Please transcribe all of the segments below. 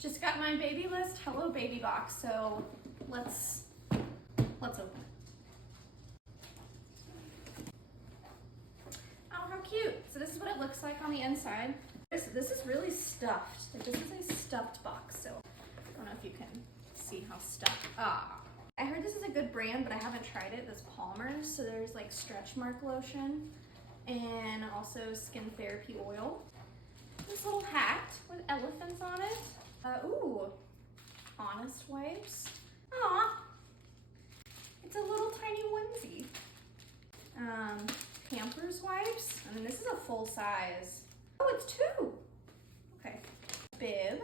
Just got my BabyList Hello Baby box, so let's open it. Oh, how cute. So this is what it looks like on the inside. This is really stuffed. Like, this is a stuffed box, so I don't know if you can see how stuffed. I heard this is a good brand, but I haven't tried it. This Palmer's. So there's like stretch mark lotion and also skin therapy oil. This little hat with elephants on it. Ooh, Honest wipes. Aw, it's a little tiny onesie. Pampers wipes, and then this is a full size. Oh, it's 2. Okay. Bib,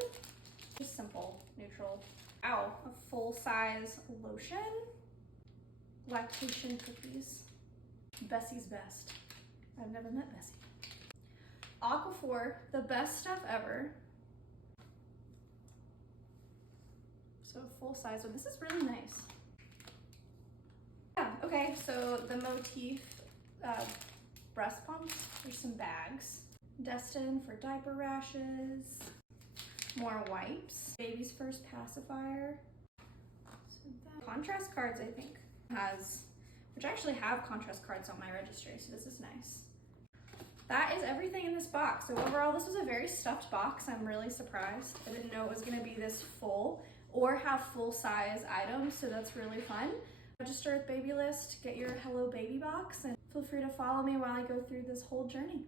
just simple, neutral. Ow, a full size lotion. Lactation cookies. Bessie's best. I've never met Bessie. Aquaphor, the best stuff ever. So full size one. This is really nice. Yeah, okay, so the Motif breast pumps. There's some bags. Destined for diaper rashes. More wipes. Baby's First pacifier. So contrast cards, I think, which I actually have contrast cards on my registry, so this is nice. That is everything in this box. So overall, this was a very stuffed box. I'm really surprised. I didn't know it was gonna be this full or have full-size items, so that's really fun. Register with BabyList, get your Hello Baby box, and feel free to follow me while I go through this whole journey.